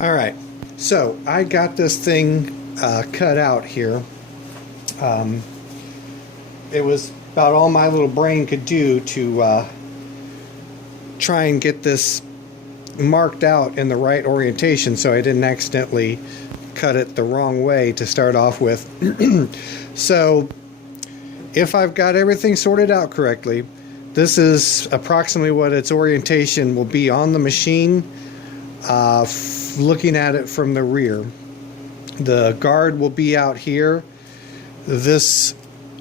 All right, so I got this thing cut out here. It was about all my little brain could do to try and get this marked out in the right orientation so I didn't accidentally cut it the wrong way to start off with. So if I've got everything sorted out correctly, this is approximately what its orientation will be on the machine, looking at it from the rear. The guard will be out here. This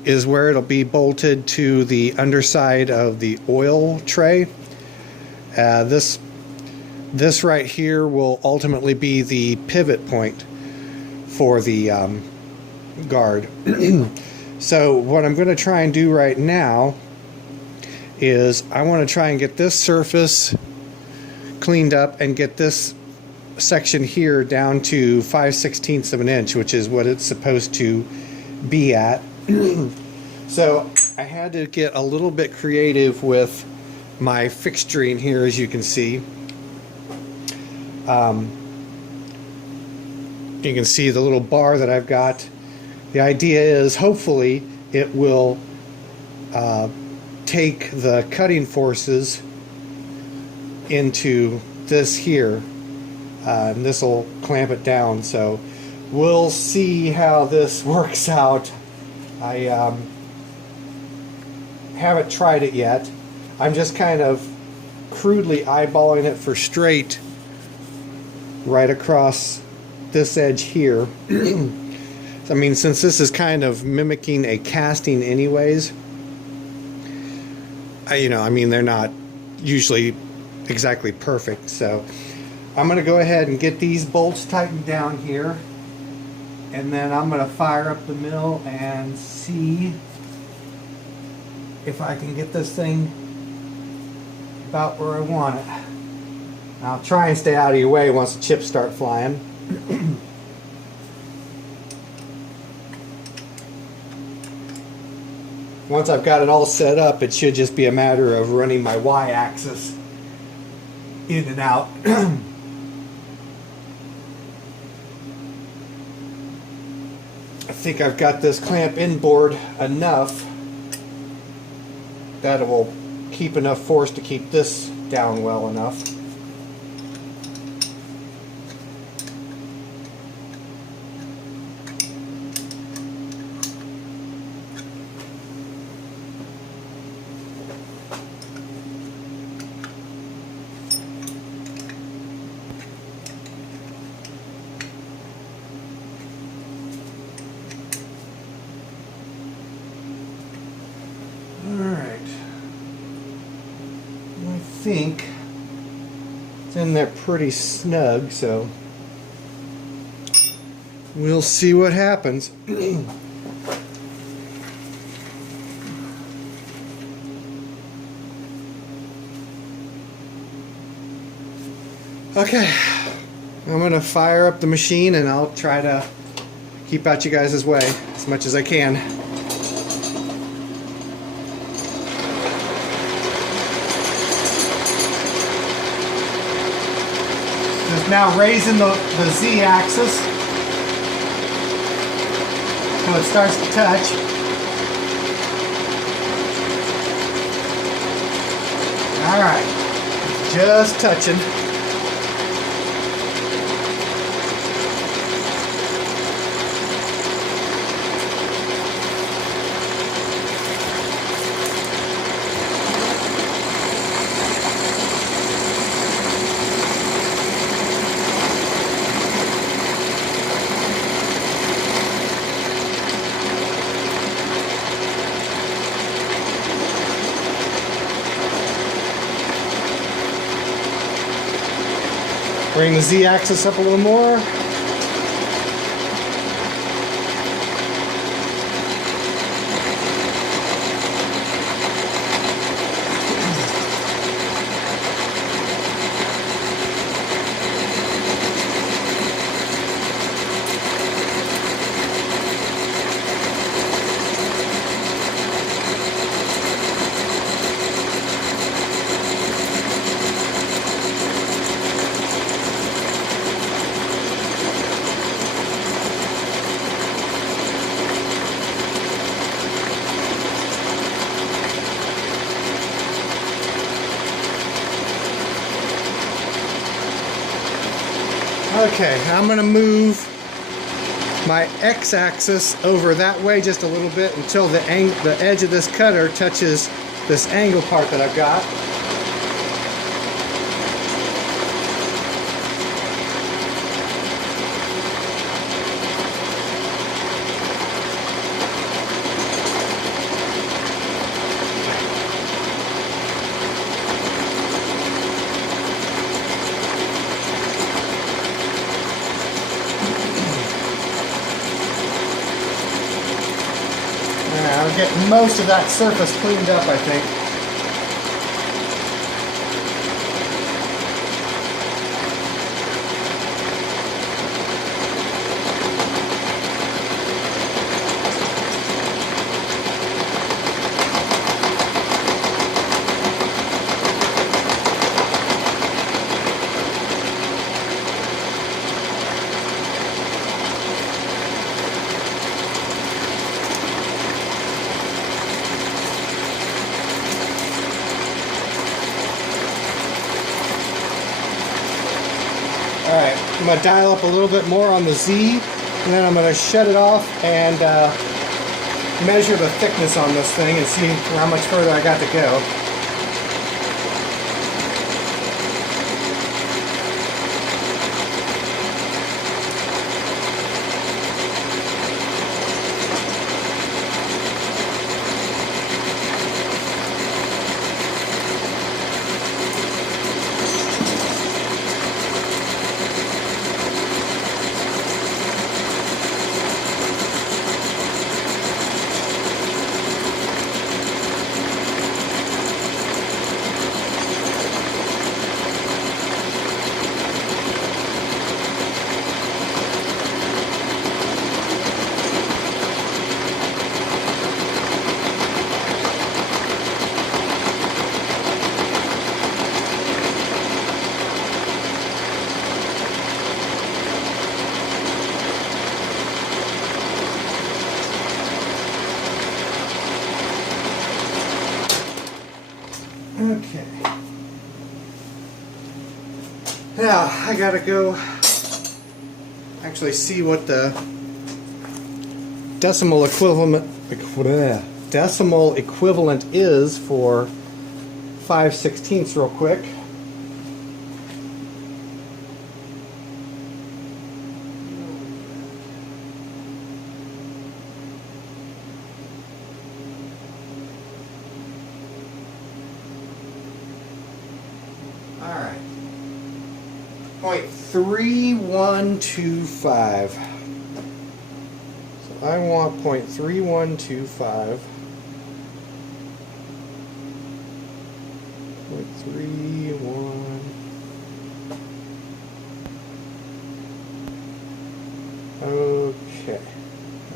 is where it'll be bolted to the underside of the oil tray. This right here will ultimately be the pivot point for the guard. So what I'm going to try and do right now is I want to try and get this surface cleaned up and get this section here down to 5/16 of an inch, which is what it's supposed to be at. So I had to get a little bit creative with my fixturing here, as you can see. You can see the little bar that I've got. The idea is hopefully it will take the cutting forces into this here, and this will clamp it down. So we'll see how this works out. I haven't tried it yet. I'm just kind of crudely eyeballing it for straight right across this edge here. I mean, since this is kind of mimicking a casting anyways, I mean, they're not usually exactly perfect. So I'm going to go ahead and get these bolts tightened down here, and then I'm going to fire up the mill and see if I can get this thing about where I want it. I'll try and stay out of your way once the chips start flying. Once I've got it all set up, it should just be a matter of running my Y-axis in and out. I think I've got this clamp inboard enough that it will keep enough force to keep this down well enough. Alright, I think it's in there pretty snug, so we'll see what happens. Okay, I'm going to fire up the machine and I'll try to keep out you guys' way as much as I can. Just now raising the Z-axis so it starts to touch. Alright, just touching. Bring the Z-axis up a little more. Okay, I'm going to move my x-axis over that way just a little bit until the edge of this cutter touches this angle part that I've got. I'll get most of that surface cleaned up, I think. Alright, I'm going to dial up a little bit more on the Z, and then I'm going to shut it off and measure the thickness on this thing and see how much further I got to go. Okay. Now I gotta go actually see what the decimal equivalent is for 5/16 real quick. Alright, 0.3125. So I want 0.3125. 0.31. Okay,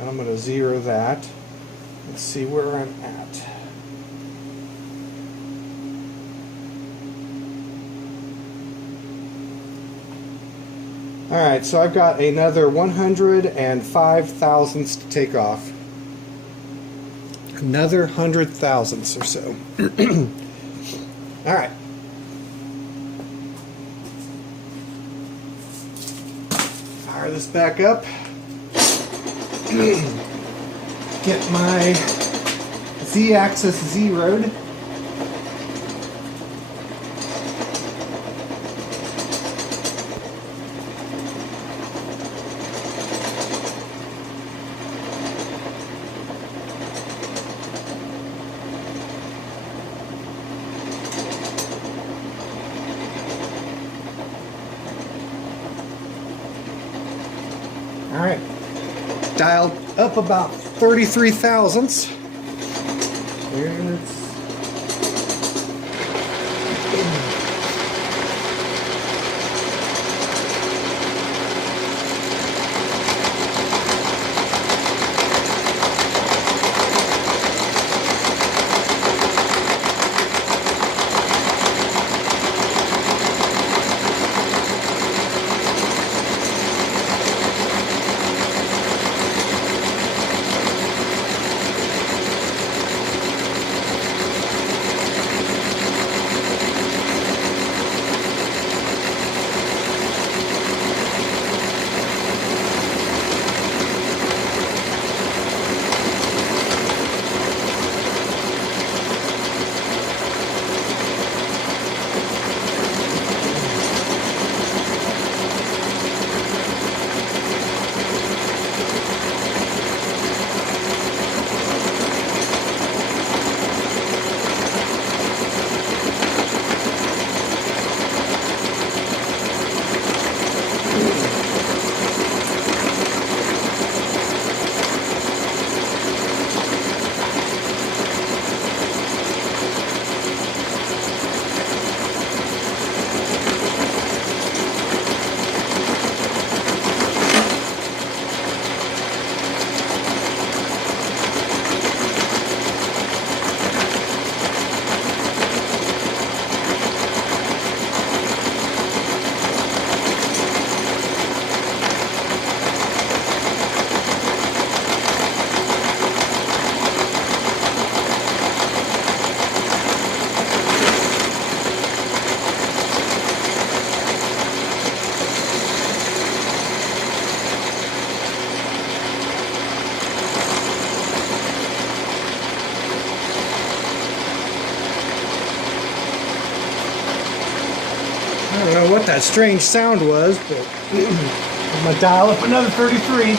I'm going to zero that. Let's see where I'm at. Alright, so I've got another 105 thousandths to take off. Another 100 thousandths or so. Alright. Fire this back up. Get my Z-axis zeroed. Alright, dialed up about 33 thousandths. what that strange sound was, but I'm gonna dial up another 33.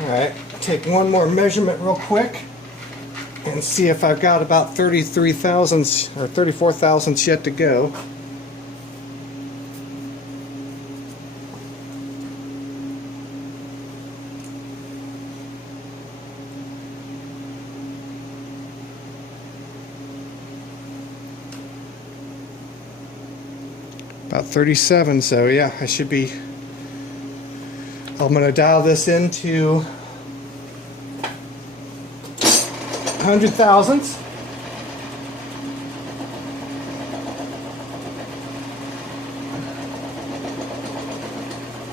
Alright, take one more measurement real quick and see if I've got about 33 thousandths or 34 thousandths yet to go. About 37, so yeah, I should be. I'm going to dial this into 100 thousandths.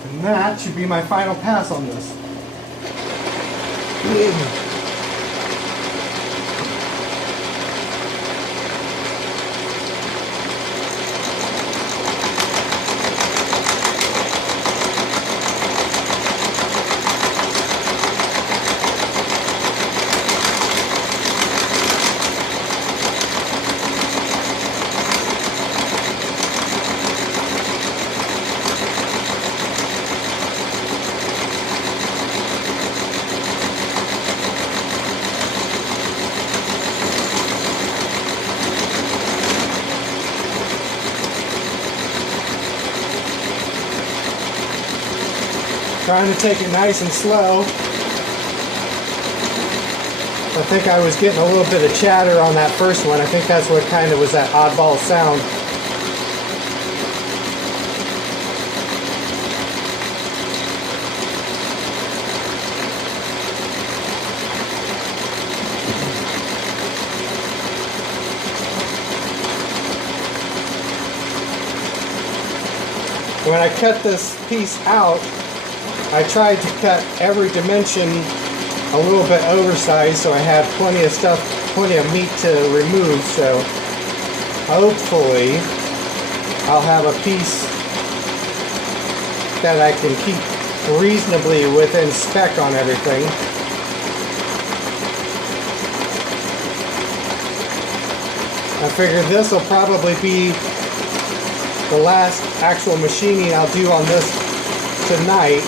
And that should be my final pass on this. Trying to take it nice and slow. I think I was getting a little bit of chatter on that first one. I think that's what kind of was that oddball sound. When I cut this piece out, I tried to cut every dimension a little bit oversized so I had plenty of stuff, plenty of meat to remove, so hopefully I'll have a piece that I can keep reasonably within spec on everything. I figure this will probably be the last actual machining I'll do on this tonight.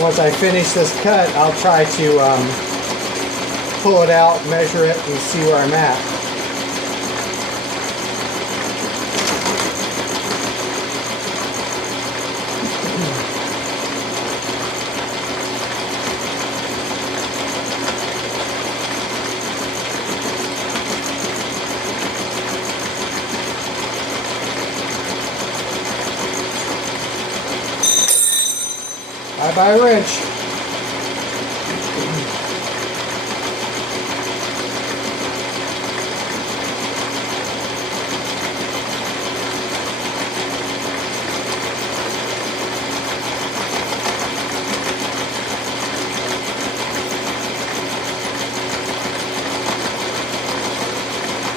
Once I finish this cut, I'll try to pull it out, measure it, and see where I'm at. Bye-bye wrench.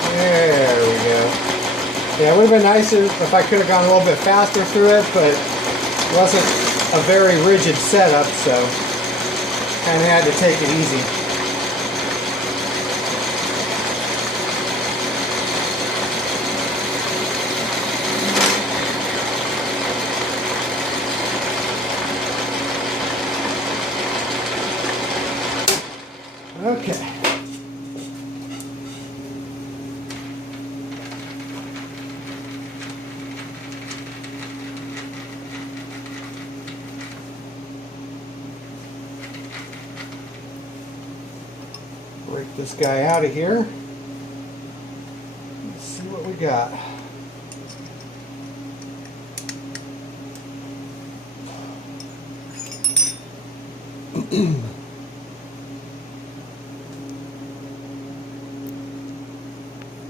There we go. Yeah, it would have been nicer if I could have gone a little bit faster through it, but it wasn't a very rigid setup, so kind of had to take it easy. Okay. Break this guy out of here. Let's see what we got.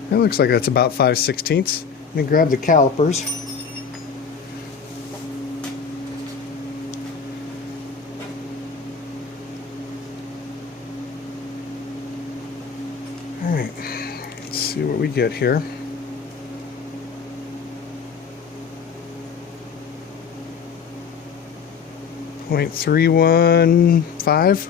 It looks like that's about 5/16. Let me grab the calipers. Alright, let's see what we get here. .315.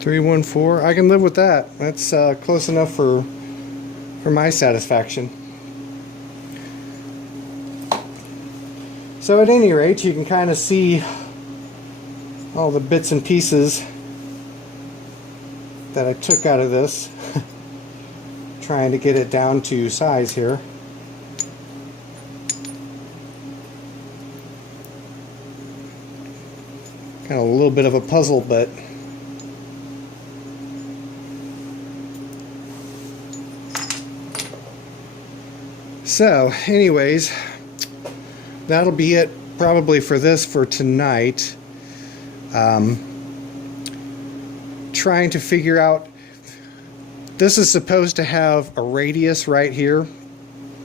.314. I can live with that. That's close enough for my satisfaction. So at any rate, you can kind of see all the bits and pieces that I took out of this, trying to get it down to size here. Kind of a little bit of a puzzle, but so anyways, that'll be it probably for this for tonight. Trying to figure out, this is supposed to have a radius right here,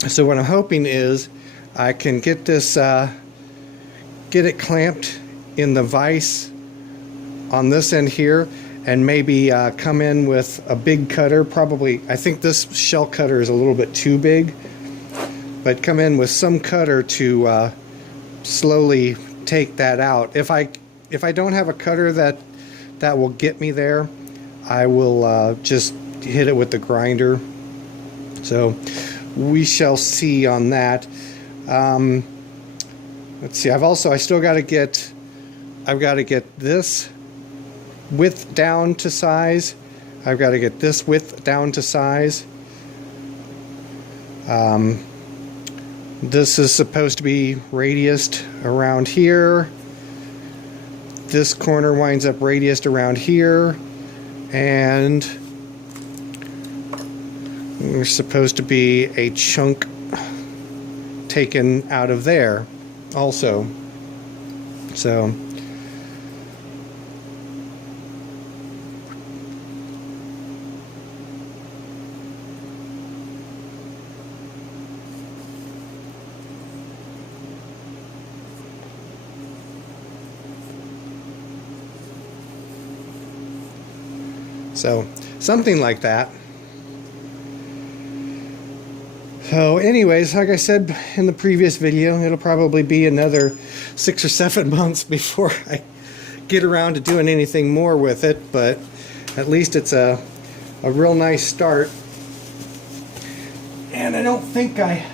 so what I'm hoping is I can get this get it clamped in the vise on this end here, and maybe come in with a big cutter. Probably, I think this shell cutter is a little bit too big, but come in with some cutter to slowly take that out. If I don't have a cutter that will get me there, I will just hit it with the grinder. So we shall see on that. Let's see. I still got to get. I've got to get this width down to size. I've got to get this width down to size. This is supposed to be radiused around here. This corner winds up radiused around here, and there's supposed to be a chunk taken out of there also. So something like that. So anyways, like I said in the previous video, it'll probably be another 6 or 7 months before I get around to doing anything more with it, but at least it's a real nice start. And I don't think I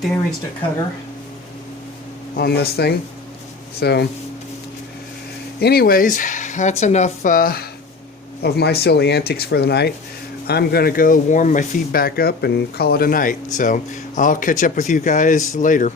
damaged a cutter on this thing. So anyways, that's enough of my silly antics for the night. I'm gonna go warm my feet back up and call it a night. So I'll catch up with you guys later.